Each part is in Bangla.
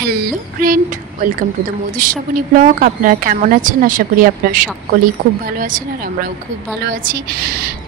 Hello friend, welcome to the Madhushrabani blog. আপনারা কেমন আছেন? আশা করি আপনারা সকলেই খুব ভালো আছেন, আর আমরাও খুব ভালো আছি।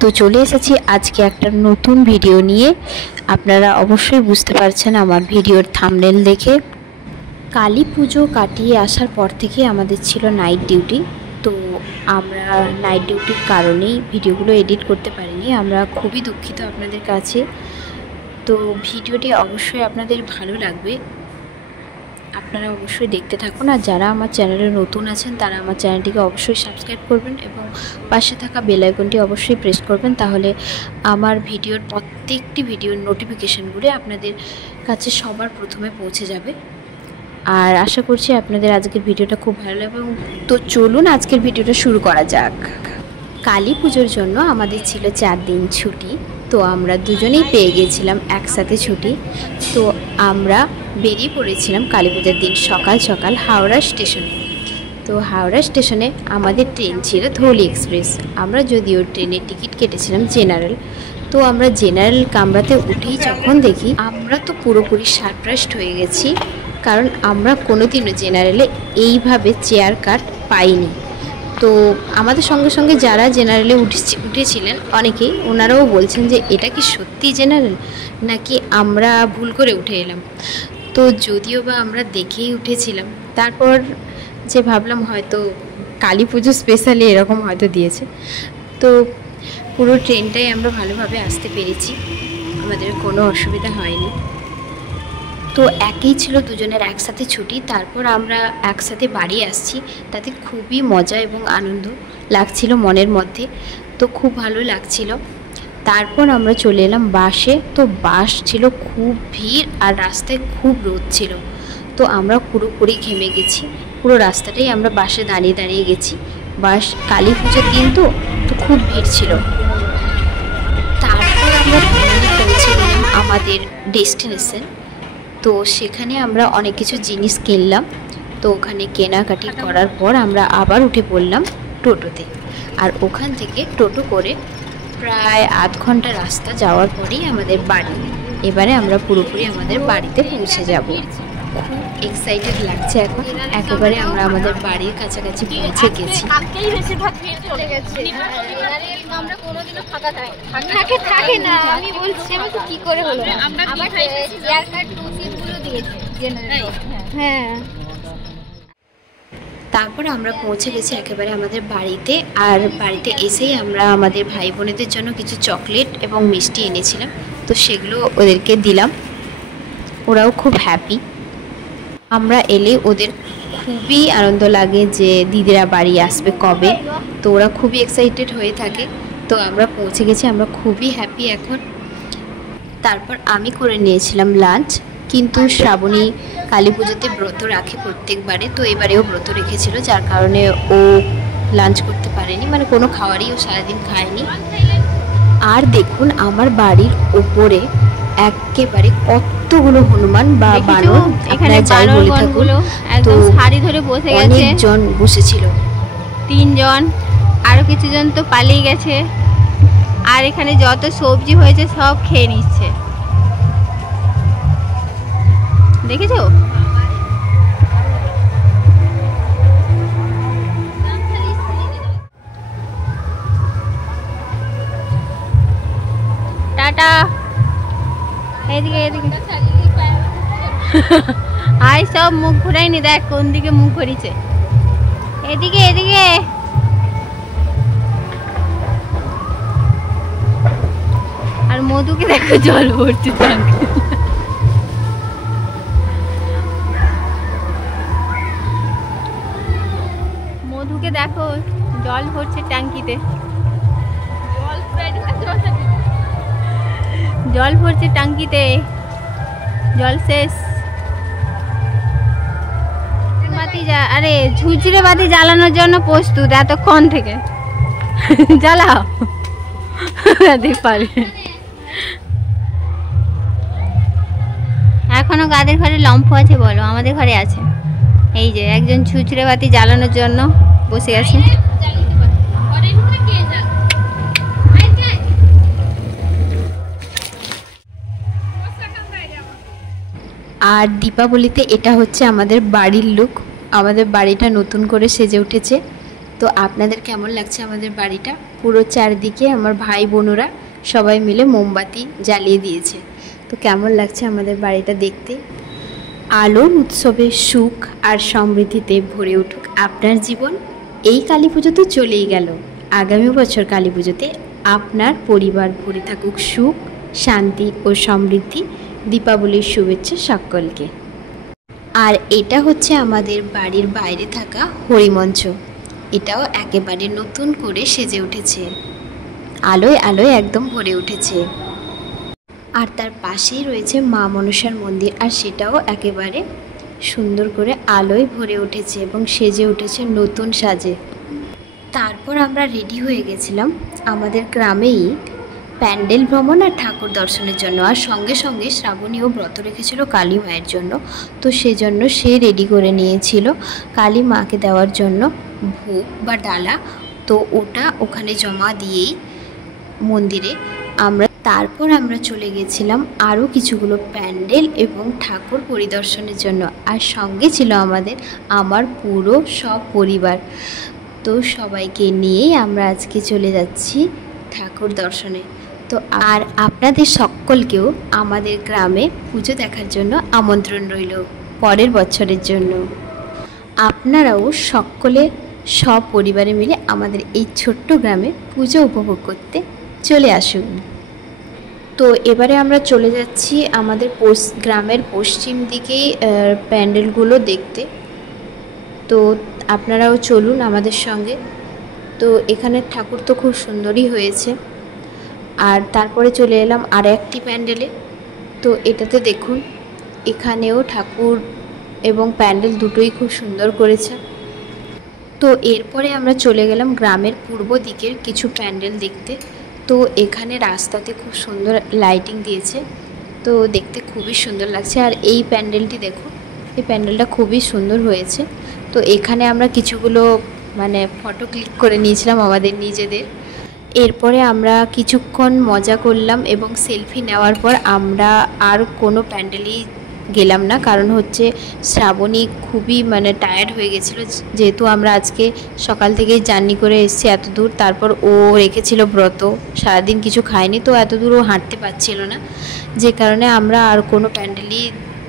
তো চলে এসেছি আজকে একটা নতুন ভিডিও নিয়ে। আপনারা অবশ্যই বুঝতে পারছেন আমার ভিডিওর থাম্বনেল দেখে। কালী পুজো কাটিয়ে আসার পর থেকে আমাদের ছিল নাইট ডিউটি। তো আমরা নাইট ডিউটির কারণেই ভিডিওগুলো এডিট করতে পারিনি। আমরা খুবই দুঃখিত আপনাদের কাছে। তো ভিডিওটি অবশ্যই আপনাদের ভালো লাগবে, আপনারা অবশ্যই দেখতে থাকুন। আর যারা আমার চ্যানেলে নতুন আছেন তারা আমার চ্যানেলটিকে অবশ্যই সাবস্ক্রাইব করবেন এবং পাশে থাকা বেল আইকনটি অবশ্যই প্রেস করবেন, তাহলে আমার ভিডিওর প্রত্যেকটি ভিডিওর নোটিফিকেশানগুলো আপনাদের কাছে সবার প্রথমে পৌঁছে যাবে। আর আশা করছি আপনাদের আজকের ভিডিওটা খুব ভালো লাগবে। তো চলুন আজকের ভিডিওটা শুরু করা যাক। কালী পুজোর জন্য আমাদের ছিল 4 দিন ছুটি। তো আমরা দুজনেই পেয়ে গিয়েছিলাম একসাথে ছুটি। তো আমরা বেরিয়ে পড়েছিলাম কালী পুজোর দিন সকাল সকাল হাওড়া স্টেশনে। তো হাওড়া স্টেশনে আমাদের ট্রেন ছিল ধৌলি এক্সপ্রেস। আমরা যদিও ট্রেনের টিকিট কেটেছিলাম জেনারেল। তো আমরা জেনারেল কামরাতে উঠেই যখন দেখি, আমরা তো পুরোপুরি সারপ্রাইজড হয়ে গেছি, কারণ আমরা কোনোদিনও জেনারেলে এইভাবে চেয়ার কাট পাইনি। তো আমাদের সঙ্গে সঙ্গে যারা জেনারেলে উঠেছিলেন অনেকেই, ওনারাও বলছেন যে এটা কি সত্যি জেনারেল নাকি আমরা ভুল করে উঠে এলাম। তো যদিও বা আমরা দেখেই উঠেছিলাম, তারপর যে ভাবলাম হয়তো কালী পুজো স্পেশালি এরকম হয়তো দিয়েছে। তো পুরো ট্রেনটাই আমরা ভালোভাবে আসতে পেরেছি, আমাদের কোনো অসুবিধা হয়নি। তো একই ছিল দুজনের একসাথে ছুটি, তারপর আমরা একসাথে বাড়ি আসছি, তাতে খুবই মজা এবং আনন্দ লাগছিল মনের মধ্যে। তো খুব ভালো লাগছিল। তারপর আমরা চলে এলাম বাসে। তো বাস ছিল খুব ভিড় আর রাস্তায় খুব রোদ ছিল। তো আমরা পুরোপুরি ঘেমে গেছি, পুরো রাস্তাটাই আমরা বাসে দাঁড়িয়ে দাঁড়িয়ে গেছি। বাস কালী পুজোর দিন তো খুব ভিড় ছিল। তারপর আমরা পৌঁছে গেলাম আমাদের ডেস্টিনেশন। তো সেখানে আমরা অনেক কিছু জিনিস কিনলাম। তো ওখানে কেনাকাটি করার পর আমরা আবার উঠে পড়লাম টোটোতে। আর ওখান থেকে টোটো করে প্রায় আধ ঘন্টা রাস্তা যাওয়ার পরেই আমাদের বাড়ি। এবারে আমরা পুরোপুরি আমাদের বাড়িতে পৌঁছে যাব। খুব এক্সাইটেড লাগছে এখন, একেবারে আমরা আমাদের বাড়ির কাছাকাছি পৌঁছে গেছি। তারপর আমরা পৌঁছে গেছি একেবারে আমাদের বাড়িতে। আর বাড়িতে এসেই আমরা আমাদের ভাই বোনেদের জন্য কিছু চকলেট এবং মিষ্টি এনেছিলাম। তো সেগুলো ওদেরকে দিলাম, ওরাও খুব হ্যাপি। আমরা এলে ওদের খুবই আনন্দ লাগে যে দিদিরা বাড়ি আসবে কবে। তো ওরা খুবই এক্সাইটেড হয়ে থাকে। তো আমরা পৌঁছে গেছি, আমরা খুবই হ্যাপি এখন। তারপর আমি করে নিয়েছিলাম লাঞ্চ, কিন্তু শ্রাবণী কালী পুজোতে ব্রত রাখে প্রত্যেকবারে। তো এবারেও ব্রত রেখেছিল, যার কারণে ও লাঞ্চ করতে পারেনি, মানে কোনো খাবারই ও সারাদিন খায়নি। আর দেখুন আমার বাড়ির ওপরে একেবারে কতগুলো হনুমান বা বানর, এখানে যাই বলে থাকুন, একদম সারি ধরে বসে গেছে। অনেকজন বসেছিল, 3 জন, আরো কিছু জন তো পালিয়ে গেছে। আর এখানে যত সবজি হয়েছে সব খেয়ে নিচ্ছে, দেখেছো? টাটা। এদিকে এদিকে আয়, সব মুখ ঘুরাইনি, দেখ কোন দিকে মুখ ঘুরিছে। এদিকে এদিকে। আর মধুকে দেখো জল ভরছে, মধুকে দেখো জল ভরছে ট্যাঙ্কিতে, জল ভরছে ট্যাঙ্কিতে, জল শেষ। আরে ঝুঝরে বাতি জ্বালানোর জন্য প্রস্তুত এতক্ষণ থেকে। জ্বালাও পারে। এখনো কাদের ঘরে লম্ফ আছে বলো? আমাদের ঘরে আছে। এই যে একজন ঝুঝরে বাতি জ্বালানোর জন্য বসে আছে। আর দীপাবলিতে এটা হচ্ছে আমাদের বাড়ির লুক। আমাদের বাড়িটা নতুন করে সেজে উঠেছে। তো আপনাদের কেমন লাগছে আমাদের বাড়িটা? পুরো চারদিকে আমার ভাই বোনেরা সবাই মিলে মোমবাতি জ্বালিয়ে দিয়েছে। তো কেমন লাগছে আমাদের বাড়িটা দেখতে? আলোর উৎসবে সুখ আর সমৃদ্ধিতে ভরে উঠুক আপনার জীবন। এই কালী পুজো তো চলেই গেল, আগামী বছর কালী পুজোতে আপনার পরিবার ভরে থাকুক সুখ, শান্তি ও সমৃদ্ধি। দীপাবলির শুভেচ্ছা সকলকে। আর এটা হচ্ছে আমাদের বাড়ির বাইরে থাকা হরিমঞ্চ। এটাও একেবারে নতুন করে সেজে উঠেছে, আলোয় আলোয় একদম ভরে উঠেছে। আর তার পাশেই রয়েছে মা মনসার মন্দির, আর সেটাও একেবারে সুন্দর করে আলোয় ভরে উঠেছে এবং সেজে উঠেছে নতুন সাজে। তারপর আমরা রেডি হয়ে গেছিলাম আমাদের গ্রামেই প্যান্ডেল ভ্রমণ আর ঠাকুর দর্শনের জন্য। আর সঙ্গে সঙ্গে শ্রাবণীও ব্রত রেখেছিল কালী মায়ের জন্য। তো সেজন্য সে রেডি করে নিয়েছিল কালী মাকে দেওয়ার জন্য ভোগ বা ডালা। তো ওটা ওখানে জমা দিয়েই মন্দিরে তারপর আমরা চলে গেছিলাম আরও কিছুগুলো প্যান্ডেল এবং ঠাকুর পরিদর্শনের জন্য। আর সঙ্গে ছিল আমার পুরো সব পরিবার। তো সবাইকে নিয়েই আমরা আজকে চলে যাচ্ছি ঠাকুর দর্শনে। তো আর আপনাদের সকলকেও আমাদের গ্রামে পুজো দেখার জন্য আমন্ত্রণ রইল পরের বছরের জন্য। আপনারাও সকলে সব পরিবারে মিলে আমাদের এই ছোট্ট গ্রামে পুজো উপভোগ করতে চলে আসুন। তো এবারে আমরা চলে যাচ্ছি আমাদের গ্রামের পশ্চিম দিকেই প্যান্ডেলগুলো দেখতে। তো আপনারাও চলুন আমাদের সঙ্গে। তো এখানের ঠাকুর তো খুব সুন্দরই হয়েছে। আর তারপরে চলে এলাম আর একটি প্যান্ডেলে। তো এটাতে দেখুন, এখানেও ঠাকুর এবং প্যান্ডেল দুটোই খুব সুন্দর করেছে। তো এরপরে আমরা চলে গেলাম গ্রামের পূর্ব দিকের কিছু প্যান্ডেল দেখতে। তো এখানে রাস্তাতে খুব সুন্দর লাইটিং দিয়েছে, তো দেখতে খুবই সুন্দর লাগছে। আর এই প্যান্ডেলটি দেখুন, এই প্যান্ডেলটা খুবই সুন্দর হয়েছে। তো এখানে আমরা কিছুগুলো ফটো ক্লিক করে নিয়েছিলাম আমাদের নিজেদের। এরপরে আমরা কিছুক্ষণ মজা করলাম এবং সেলফি নেওয়ার পর আমরা আর কোনো প্যান্ডেলই গেলাম না, কারণ হচ্ছে শ্রাবণী খুবই টায়ার্ড হয়ে গেছিলো, যেহেতু আমরা আজকে সকাল থেকেই জার্নি করে এসেছি এত দূর। তারপর ও রেখেছিল ব্রত, সারাদিন কিছু খায়নি, তো এত দূর ও হাঁটতে পারছিল না, যে কারণে আমরা আর কোনো প্যান্ডেলই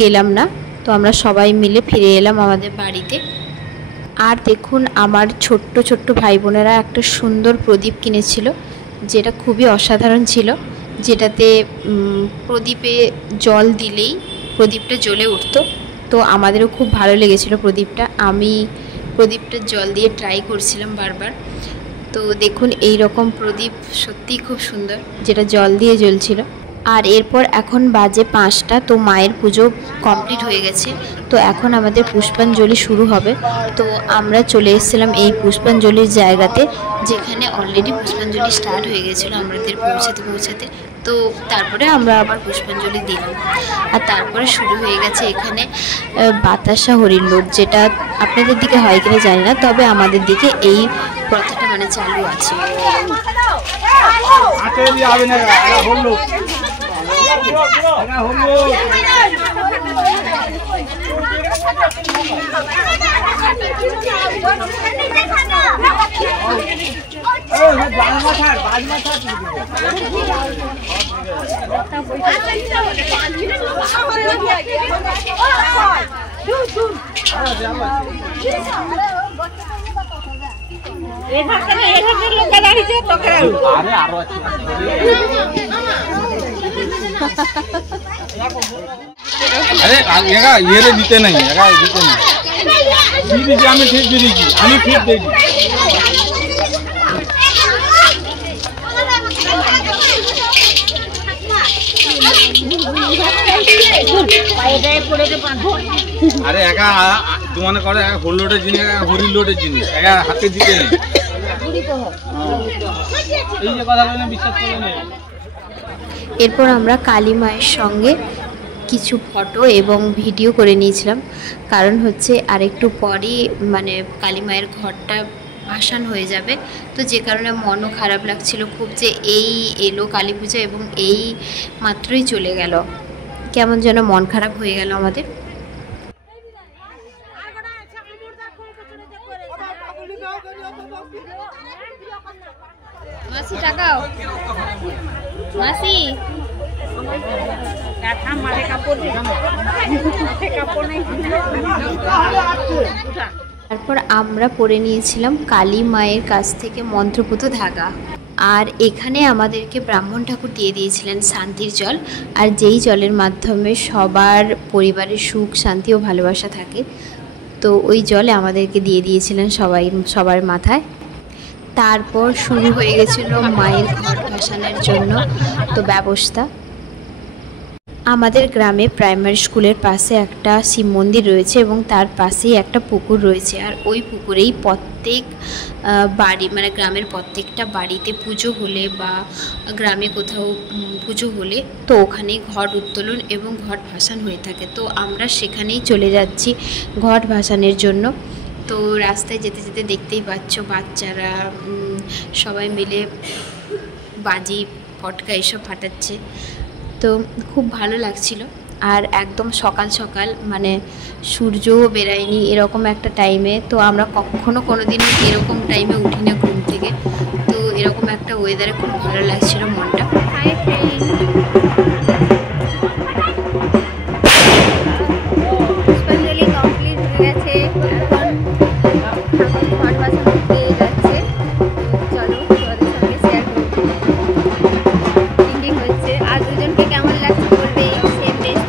গেলাম না। তো আমরা সবাই মিলে ফিরে এলাম আমাদের বাড়িতে। আর দেখুন, আমার ছোট্ট ছোট্ট ভাই বোনেরা একটা সুন্দর প্রদীপ কিনেছিল, যেটা খুবই অসাধারণ ছিল, যেটাতে প্রদীপে জল দিলেই প্রদীপটা জ্বলে উঠতো। তো আমাদেরও খুব ভালো লেগেছিল প্রদীপটা। আমি প্রদীপটা জল দিয়ে ট্রাই করছিলাম বারবার। তো দেখুন, এই রকম প্রদীপ সত্যিই খুব সুন্দর, যেটা জল দিয়ে জ্বলছিল। আর এরপর এখন বাজে 5টা। তো মায়ের পুজো কমপ্লিট হয়ে গেছে। তো এখন আমাদের পুষ্পাঞ্জলি শুরু হবে। তো আমরা চলে এসেছিলাম এই পুষ্পাঞ্জলির জায়গাতে, যেখানে অলরেডি পুষ্পাঞ্জলি স্টার্ট হয়ে গেছিলো আমাদের পৌঁছাতে। তো তারপরে আমরা আবার পুষ্পাঞ্জলি দিলাম। আর তারপরে শুরু হয়ে গেছে এখানে বাতাসা হরির লোট, যেটা আপনাদের দিকে হয় কিনা জানি না, তবে আমাদের দিকে এই প্রথাটা চালু আছে। अरे ये जीते नहीं जीते नहीं আমি ঠিক দিয়েছি, আমি ঠিক দিয়েছি। আরে একা তোমার করে হোল লোডের জিনিস, হরির লোডের জিনিস একা হাতে দিতে নেই। এই যে কথা বলে বিশ্বাস করে নেই। এরপর আমরা কালী মায়ের সঙ্গে কিছু ফটো এবং ভিডিও করে নিয়েছিলাম, কারণ হচ্ছে আরেকটু পরই কালী মায়ের ঘরটা ভাসান হয়ে যাবে। তো যে কারণে মনও খারাপ লাগছিল খুব, যে এই এলো কালী পূজা এবং এই মাত্রই চলে গেল। কেমন যেন মন খারাপ হয়ে গেল আমাদের। মাসি টাকাও, মাসি তারপর আমরা পরে নিয়েছিলাম কালী মায়ের কাছ থেকে মন্ত্রপুত ধাগা। আর এখানে আমাদেরকে ব্রাহ্মণ ঠাকুর দিয়ে দিয়েছিলেন শান্তির জল, আর যেই জলের মাধ্যমে সবার পরিবারের সুখ শান্তি ও ভালোবাসা থাকে। তো ওই জলে আমাদেরকে দিয়ে দিয়েছিলেন সবার মাথায়। তারপর শুরু হয়ে গেছিল মায়ের ঘট ভাসানোর জন্য তো ব্যবস্থা। আমাদের গ্রামে প্রাইমারি স্কুলের পাশে একটা শিব মন্দির রয়েছে এবং তার পাশেই একটা পুকুর রয়েছে। আর ওই পুকুরেই প্রত্যেক বাড়ি মানে গ্রামের প্রত্যেকটা বাড়িতে পুজো হলে বা গ্রামে কোথাও পুজো হলে তো ওখানেই ঘট উত্তোলন এবং ঘট ভাসান হয়ে থাকে। তো আমরা সেখানেই চলে যাচ্ছি ঘট ভাসানের জন্য। তো রাস্তায় যেতে যেতে দেখতেই পাচ্ছ বাচ্চারা সবাই মিলে বাজি পটকা এসব ফাটাচ্ছে। তো খুব ভালো লাগছিল। আর একদম সকাল সকাল মানে সূর্যও বেরায়নি এরকম একটা টাইমে। তো আমরা কোনোদিনও এরকম টাইমে উঠি না ঘুম থেকে। তো এরকম একটা ওয়েদারে খুব ভালো লাগছিল মনটা। পুষ্পাঞ্জলি কমপ্লিট হয়ে গেছে, এখন ঘট ভাসানো হয়ে যাচ্ছে। চলো তোমাদের সঙ্গে শেয়ার করবো হচ্ছে। আর দুজনকে কেমন লাগছে বলবে। সেম ড্রেস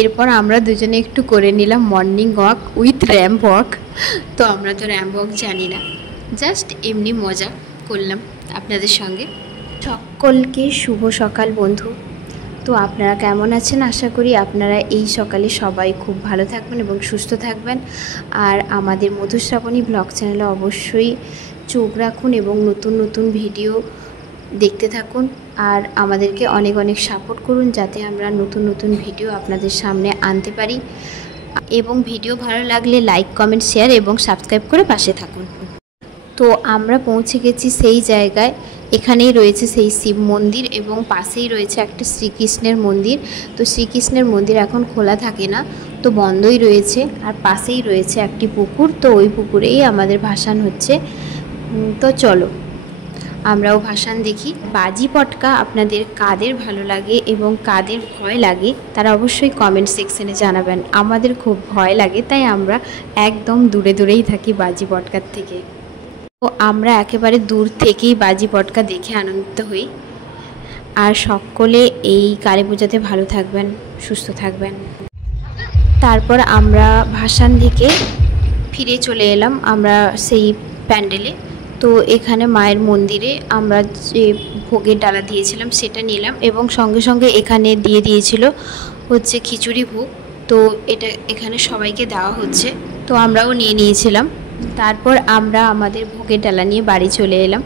এরপর আমরা দুজনে একটু করে নিলাম morning walk with ramp walk. তো আমরা তো র্যাম্প ওয়াক জানি না, জাস্ট এমনি মজা করলাম আপনাদের সঙ্গে। সকলকে শুভ সকাল বন্ধু। তো আপনারা কেমন আছেন? আশা করি আপনারা এই সকালে সবাই খুব ভালো থাকবেন এবং সুস্থ থাকবেন। আর আমাদের মধুশ্রাবণী ব্লগ চ্যানেলে অবশ্যই চোখ রাখুন এবং নতুন নতুন ভিডিও দেখতে থাকুন। আর আমাদেরকে অনেক অনেক সাপোর্ট করুন যাতে আমরা নতুন নতুন ভিডিও আপনাদের সামনে আনতে পারি। এবং ভিডিও ভালো লাগলে লাইক কমেন্ট শেয়ার এবং সাবস্ক্রাইব করে পাশে থাকুন। তো আমরা পৌঁছে গেছি সেই জায়গায়। এখানেই রয়েছে সেই শিব মন্দির এবং পাশেই রয়েছে একটা শ্রীকৃষ্ণের মন্দির। তো শ্রীকৃষ্ণের মন্দির এখন খোলা থাকে না, তো বন্ধই রয়েছে। আর পাশেই রয়েছে একটি পুকুর, তো ওই পুকুরেই আমাদের ভাসান হচ্ছে। তো চলো আমরাও ভাসান দেখি। বাজি পটকা আপনাদের কাদের ভালো লাগে এবং কাদের ভয় লাগে তারা অবশ্যই কমেন্ট সেকশনে জানাবেন। আমাদের খুব ভয় লাগে, তাই আমরা একদম দূরে দূরেই থাকি বাজি পটকার থেকে। তো আমরা একেবারে দূর থেকেই বাজি পটকা দেখে আনন্দিত হই। আর সকলে এই কালী পূজাতে ভালো থাকবেন, সুস্থ থাকবেন। তারপর আমরা ভাসান থেকে ফিরে চলে এলাম আমরা সেই প্যান্ডেলে। তো এখানে মায়ের মন্দিরে আমরা যে ভোগের ডালা দিয়েছিলাম সেটা নিলাম এবং সঙ্গে সঙ্গে এখানে দিয়ে দিয়েছিল হচ্ছে খিচুড়ি ভোগ। তো এটা এখানে সবাইকে দেওয়া হচ্ছে, তো আমরাও নিয়ে নিয়েছিলাম। তারপর আমরা আমাদের ভোগের ডালা নিয়ে বাড়ি চলে এলাম।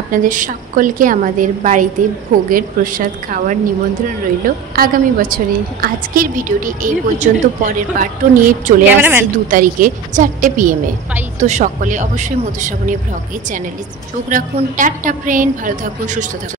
আপনাদের সকলকে আমাদের বাড়িতে ভোগের প্রসাদ খাওয়ার নিমন্ত্রণ রইল আগামী বছরে। আজকের ভিডিওটি এই পর্যন্ত। পরের পার্টও নিয়ে চলে আসছি 2 তারিখে 4টে PM এ। তো সকলে অবশ্যই মধুশ্রাবণী ব্লগে চ্যানেলে চোখ রাখুন। টাটা ফ্রেন্ড, ভালো থাকুন, সুস্থ থাকুন।